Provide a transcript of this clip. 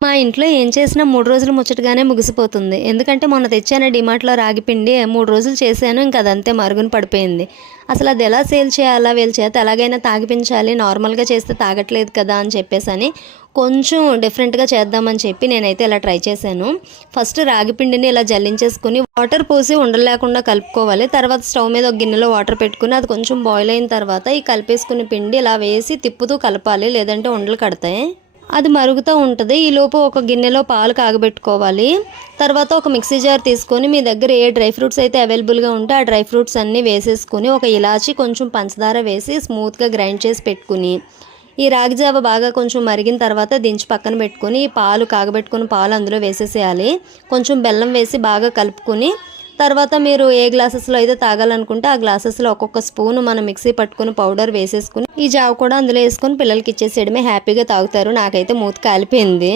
మా ఇంట్లో ఏం చేసినా 3 రోజులు ముచ్చటగానే ముగిసిపోతుంది. ఎందుకంటే మొన్న తెచ్చాను డీమార్ట్‌లో రాగి పిండి 3 రోజులు చేశాను. ఇంక అదంతే మరుగున పడిపోయింది. అసలు అది ఎలా సేల్ చేయాలా? వీళ్ళ చేత ఎలాగైనా తాగిపించాలి. నార్మల్‌గా చేస్తే తాగట్లేదు కదా అని చెప్పేసని కొంచెం డిఫరెంట్‌గా చేద్దామని చెప్పి నేనైతే ఇలా ట్రై చేశాను. ఫస్ట్ రాగి పిండిని ఇలా జల్లించేసుకొని వాటర్ పోసి ఉండలు లేకుండా కలుపుకోవాలి. తర్వాత స్టవ్ మీద ఒక గిన్నెలో వాటర్ పెట్టుకొని అది కొంచెం బాయిల్ అయిన తర్వాత ఈ కలిపేసుకున్న పిండి ఇలా వేసి తిప్పుతూ కలపాలి. లేదంటే ఉండలు కడతాయి. అది మరుగుతూ ఉంటుంది. ఈలోపు ఒక గిన్నెలో పాలు కాగబెట్టుకోవాలి. తర్వాత ఒక మిక్సీ జార్ తీసుకొని మీ దగ్గర ఏ డ్రై ఫ్రూట్స్ అయితే అవైలబుల్గా ఉంటే ఆ డ్రై ఫ్రూట్స్ అన్నీ వేసేసుకొని ఒక ఇలాచి కొంచెం పంచదార వేసి స్మూత్గా గ్రైండ్ చేసి పెట్టుకుని ఈ రాగి జావ బాగా కొంచెం మరిగిన తర్వాత దించి పక్కన పెట్టుకొని ఈ పాలు కాగబెట్టుకుని పాలు అందులో వేసేసేయాలి. కొంచెం బెల్లం వేసి బాగా కలుపుకొని తర్వాత మీరు ఏ గ్లాసెస్లో అయితే తాగాలనుకుంటే ఆ గ్లాసెస్లో ఒక్కొక్క స్పూన్ మనం మిక్సీ పట్టుకుని పౌడర్ వేసేసుకుని ఈ జావ కూడా అందులో వేసుకొని పిల్లలకి ఇచ్చేసేయడమే. హ్యాపీగా తాగుతారు. నాకైతే మూతి కాలిపోయింది.